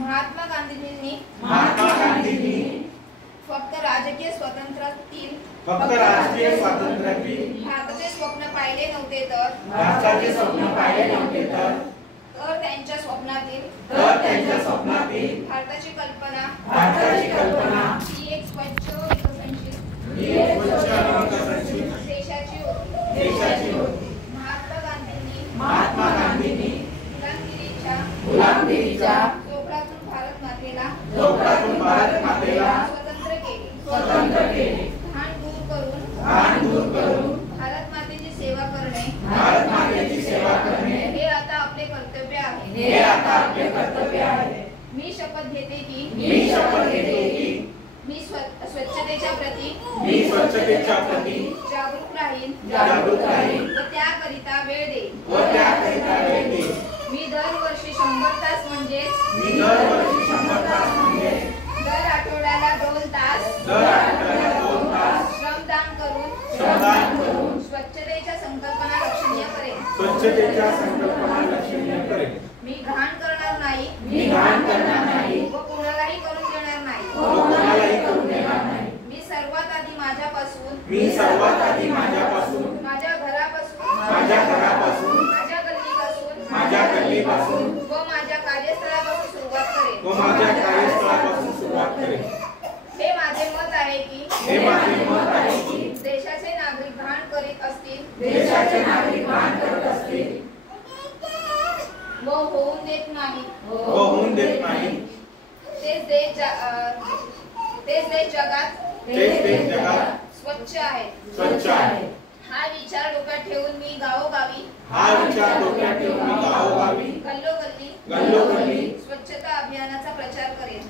महात्मा गांधींनी फक्त राजकीय स्वातंत्र्यातील भारताचे स्वप्न पाहिले नव्हते तर त्यांच्या स्वप्नातील भारताची कल्पना ही एक स्वच्छ विकसनशील देशाची होती. महात्मा गांधींनी गुलामगिरीच्या चोपडातून भारत मातेला स्वतंत्र केले. घाण दूर करून भारत मातेची सेवा करणे हे आता आपले कर्तव्य आहे. मी शपथ घेते की मी स्वच्छतेच्या प्रती जागरूक राहीन व त्याकरिता वेळ देईन. मी दरवर्षी 100 तास म्हणजेच दर आठवड्याला 2 तास श्रमदान करून स्वच्छतेच्या संकल्पना लक्षणीय करेन. मी घाण करणार नाही व कोणालाही करून देणार नाही. मी सर्वात आधी माझ्यापासून माझ्या घरापासून माझ्या गल्लीपासून व माझ्या कार्यस्थळापासून सुरुवात करेन. हे माझे मत आहे की देशाचे नागरिक घाण करीत असतील व होऊन देत नाही तेच देश जगात स्वच्छ आहे. हा विचार डोक्यात ठेवून मी गावोगावी गल्लोगल्ली स्वच्छता अभियानाचा प्रचार करेन.